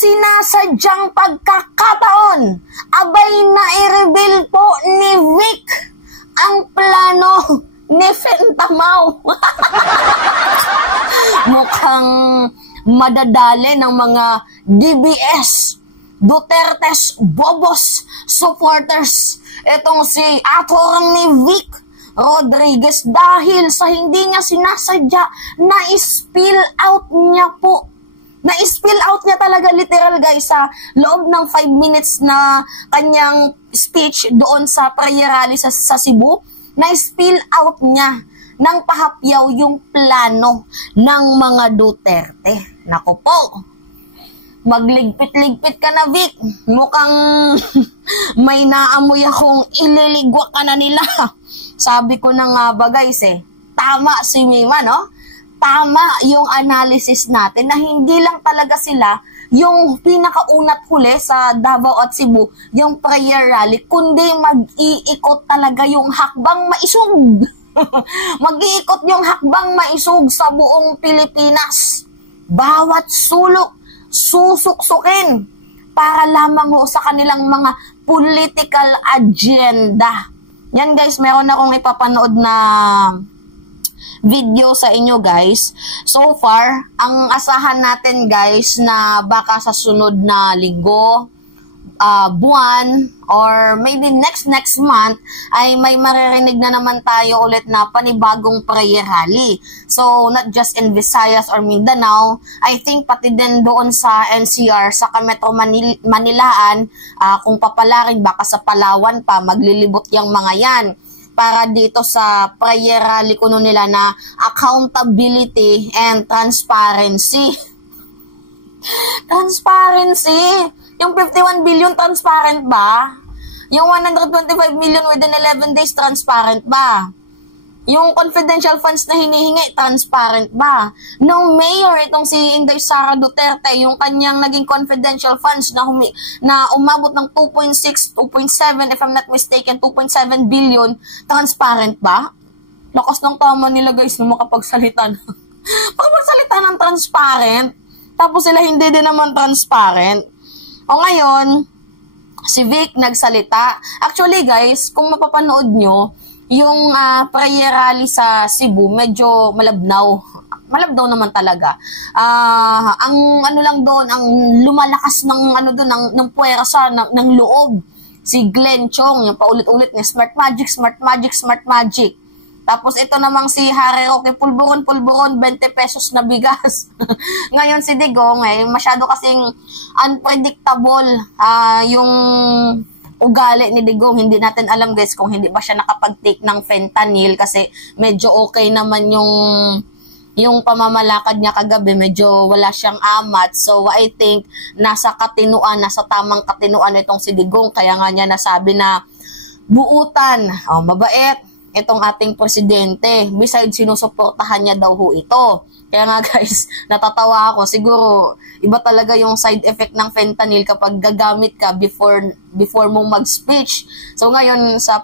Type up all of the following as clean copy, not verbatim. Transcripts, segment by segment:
sinasadyang pagkakataon, abay na-i-reveal po ni Vic ang plano ni Fentamao. Mukhang madadali ng mga DBS, Duterte's Bobos supporters itong si Atty. Vic Rodriguez dahil sa hindi niya sinasadya, na-spill out niya po. Na-spill out niya talaga literal guys sa loob ng 5 minutes na kanyang speech doon sa prayer rally sa Cebu. Na-spill out niya ng pahapyaw yung plano ng mga Duterte. Naku po, magligpit-ligpit ka na, Vic. Mukhang may naamoy akong ililigwa ka na nila. Sabi ko na nga ba guys tama si Mima, no? Tama yung analysis natin na hindi lang talaga sila yung pinakaunat huli sa Davao at Cebu, yung prayer rally, kundi mag-iikot talaga yung hakbang maisug. Mag-iikot yung hakbang maisug sa buong Pilipinas. Bawat sulok, susuksukin para lamang ho sa kanilang mga political agenda. Yan guys, meron akong ipapanood na video sa inyo guys. So far, ang asahan natin guys na baka sa sunod na linggo, buwan, or maybe next month, ay may maririnig na naman tayo ulit na panibagong prayer rally. So, not just in Visayas or Mindanao, I think pati din doon sa NCR, sa Metro Manilaan, kung papalarin, baka sa Palawan pa, maglilibot yung mga yan. Para dito sa prayer rally kuno nila na accountability and transparency. Transparency! Yung 51 billion, transparent ba? Yung 125 million within 11 days, transparent ba? Yung confidential funds na hinihingi, transparent ba? Nung mayor, itong si Inday Sara Duterte, yung kanyang naging confidential funds na umabot ng 2.6, 2.7, if I'm not mistaken, 2.7 billion, transparent ba? Lakas ng tama nila guys na makapagsalita na. Pagpagsalita ng transparent, tapos sila hindi din naman transparent. O ngayon, si Vic nagsalita. Actually guys, kung mapapanood nyo, yung prayer rally sa Cebu, medyo malabnaw. Malabnaw naman talaga. Ang ano lang doon, ang lumalakas ng ano doon, ng puwersa, ng loob. Si Glenn Chong, yung paulit-ulit niya, smart magic, smart magic, smart magic. Tapos ito namang si Harry Roque, pulburon, 20 pesos na bigas. Ngayon si Digong, masyado kasing unpredictable yung ugali ni Digong. Hindi natin alam guys kung hindi ba siya nakapag-take ng fentanyl kasi medyo okay naman yung pamamalakad niya kagabi, medyo wala siyang amat. So I think nasa tamang katinuan itong si Digong. Kaya nga niya nasabi na buutan, mabait itong ating presidente. Besides, sinusuportahan niya daw ho ito. Kaya nga guys, natatawa ako. Siguro, iba talaga yung side effect ng fentanyl kapag gagamit ka before mong mag-speech. So ngayon, sa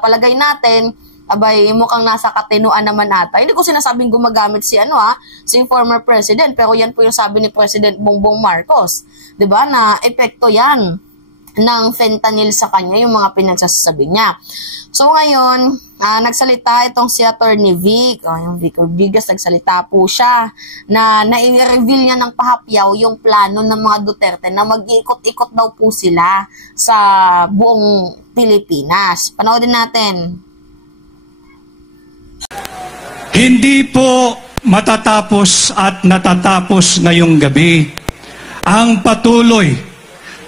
palagay natin, abay, mukhang nasa katinuan naman ata. Hindi ko sinasabing gumagamit si former president, pero yan po yung sabi ni President Bongbong Marcos. 'Di ba? Na epekto yan ng fentanyl sa kanya, yung mga pinagsasabi niya. So ngayon, nagsalita itong si Atty. Vic, yung Vic Rodriguez, nagsalita po siya na nai-reveal niya ng pahapyaw yung plano ng mga Duterte na mag-iikot-ikot daw po sila sa buong Pilipinas. Panoodin natin. Hindi po matatapos at natatapos ngayong gabi ang patuloy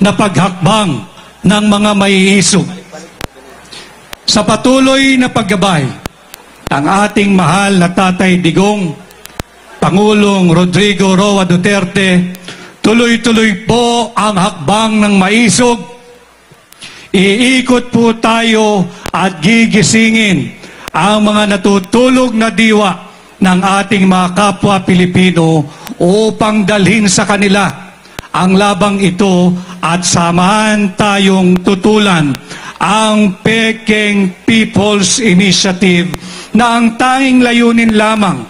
na paghakbang ng mga maiisog. Sa patuloy na paggabay ng ating mahal na Tatay Digong, Pangulong Rodrigo Roa Duterte, tuloy-tuloy po ang hakbang ng maisog. Iikot po tayo at gigisingin ang mga natutulog na diwa ng ating mga kapwa Pilipino upang dalhin sa kanila ang labang ito at samahan tayong tutulan ang Peking People's Initiative na ang tanging layunin lamang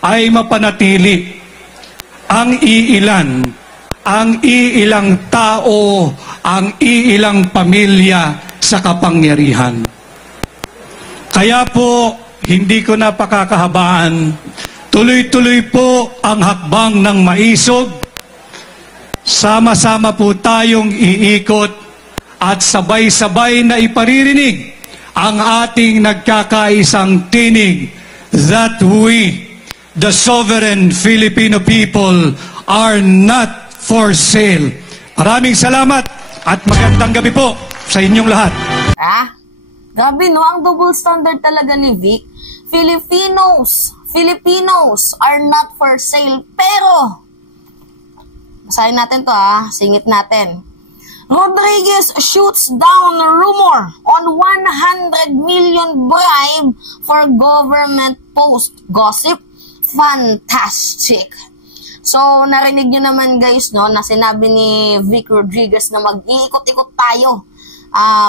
ay mapanatili ang iilan ang iilang tao, ang iilang pamilya sa kapangyarihan. Kaya po, hindi ko na pakakahabaan, tuloy-tuloy po ang hakbang ng maisog. Sama-sama po tayong iikot at sabay-sabay na iparirinig ang ating nagkakaisang tinig that we, the sovereign Filipino people, are not for sale. Maraming salamat at magandang gabi po sa inyong lahat. Grabe no, ang double standard talaga ni Vic. Filipinos are not for sale. Pero, basahin natin to singit natin. Rodriguez shoots down rumor on 100 million bribe for government post. Gossip? Fantastic. So, narinig nyo naman guys, no, na sinabi ni Vic Rodriguez na mag-iikot-ikot tayo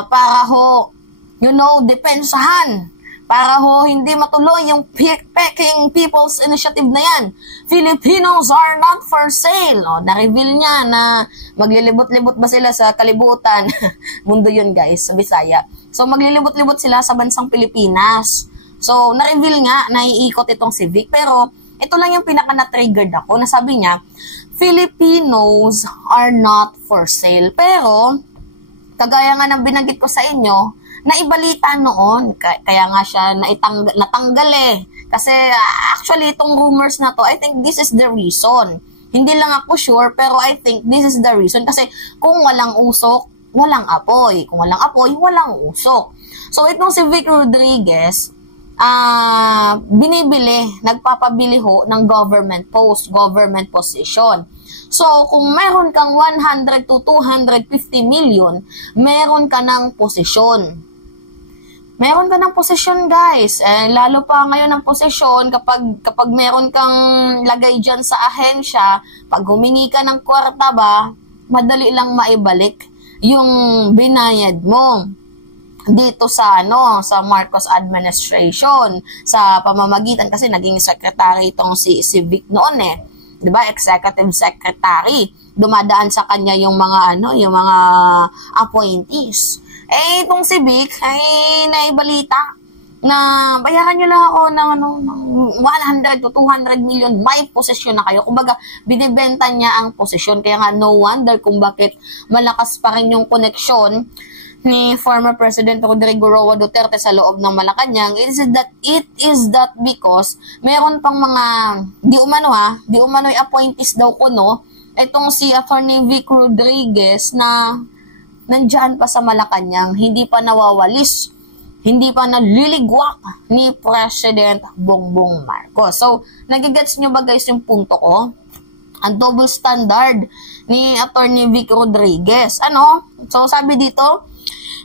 para ho, depensahan. Para ho, hindi matuloy yung Peking People's Initiative na yan. Filipinos are not for sale. O, na-reveal niya na maglilibot-libot ba sila sa kalibutan. Mundo yun guys, sa Bisaya. So, maglilibot-libot sila sa bansang Pilipinas. So, na-reveal nga na iikot itong si Vic. Pero, ito lang yung pinaka-na-triggered ako. Nasabi niya, Filipinos are not for sale. Pero, kagaya nga ng binanggit ko sa inyo, naibalita noon, kaya nga siya natanggal Kasi actually, itong rumors na to, I think this is the reason. Hindi lang ako sure, pero I think this is the reason. Kasi kung walang usok, walang apoy. Kung walang apoy, walang usok. So, itong si Vic Rodriguez, nagpapabili ho ng government post, government position. So, kung meron kang 100 to 250 million, meron ka ng posisyon. Meron ka ng posisyon, guys. Lalo pa ngayon ng posisyon, kapag meron kang lagay dyan sa ahensya, pag humingi ka ng kwarta ba, madali lang maibalik yung binayad mo dito sa sa Marcos administration, sa pamamagitan kasi naging secretary itong si Vic noon 'di ba? Executive secretary. Dumadaan sa kanya yung mga yung mga appointees. Itong si Vic ay naibalita na bayaran nyo lang ako ng 100 to 200 million, may posisyon na kayo. Kumbaga, binibenta niya ang posisyon. Kaya nga, no wonder kung bakit malakas pa rin yung koneksyon ni former President Rodrigo Roa Duterte sa loob ng Malacanang. It is that because meron pang mga di umano'y appointees daw kuno itong si Attorney Vic Rodriguez na nandyan pa sa Malacanang, hindi pa nawawalis, hindi pa naliligwak ni President Bongbong Marcos. So, nagigets nyo ba guys yung punto ko? Ang double standard ni Attorney Vic Rodriguez. So, sabi dito,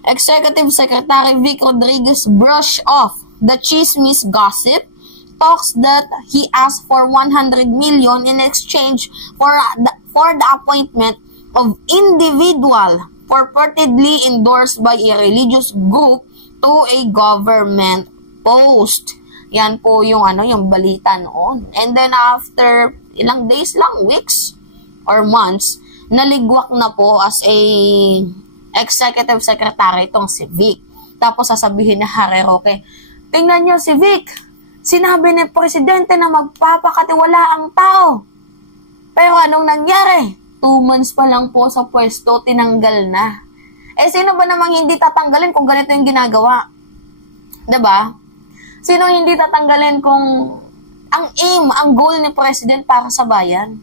Executive Secretary Vic Rodriguez brush off the chismis gossip, talks that he asked for 100 million in exchange for the appointment of individual purportedly endorsed by a religious group to a government post. Yan po yung yung balita noon. And then after ilang days lang, weeks or months, naligwak na po as a executive secretary itong si Vic. Tapos sasabihin ni Harry Roque, tingnan nyo si Vic, sinabi ni Presidente na magpapakatiwala ang tao. Pero anong nangyari? 2 months pa lang po sa pwesto, tinanggal na. Sino ba namang hindi tatanggalin kung ganito yung ginagawa? 'Di ba? Sino hindi tatanggalin kung ang aim, ang goal ni President para sa bayan?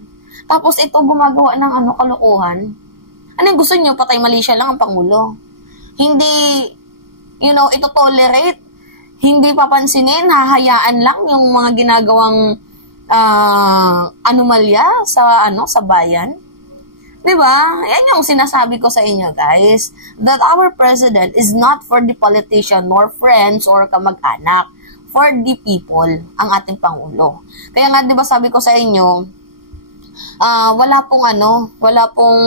Tapos ito gumagawa ng kalokohan. Anong gusto niyo? Patay malisya lang ang Pangulo. Hindi, ito tolerate. Hindi papansinin, hahayaan lang yung mga ginagawang anomalya sa bayan. Diba? Yan yung sinasabi ko sa inyo, guys. That our president is not for the politician nor friends or kamag-anak. For the people, ang ating Pangulo. Kaya nga, diba sabi ko sa inyo, wala pong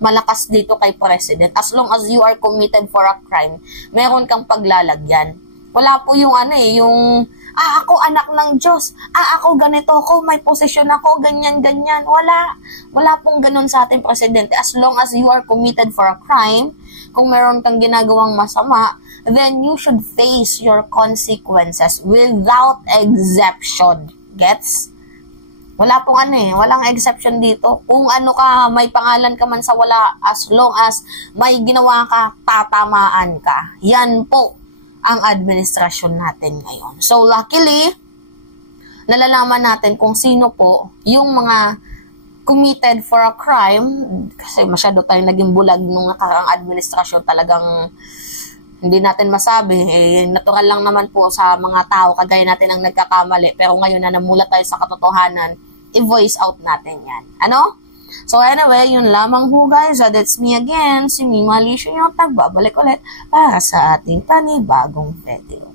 malakas dito kay president. As long as you are committed for a crime, meron kang paglalagyan. Wala po yung yung ako anak ng Diyos, ako ganito ako, may posisyon ako, ganyan. Wala pong ganun sa ating presidente. As long as you are committed for a crime, kung meron kang ginagawang masama, then you should face your consequences without exception. Gets? Wala pong walang exception dito. Kung may pangalan ka man sa wala, as long as may ginawa ka, tatamaan ka. Yan po ang administrasyon natin ngayon. So, luckily, nalalaman natin kung sino po yung mga committed for a crime, kasi masyado tayong naging bulag nung nakaraang administrasyon, talagang hindi natin masabi. Natural lang naman po sa mga tao, kagaya natin ang nagkakamali, pero ngayon na namulat tayo sa katotohanan, i-voice out natin yan. So anyway, yun lamang po guys. That's me again, si Mima Alicia yung tagbabalik ulit para sa ating panibagong video.